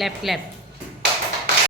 clap clap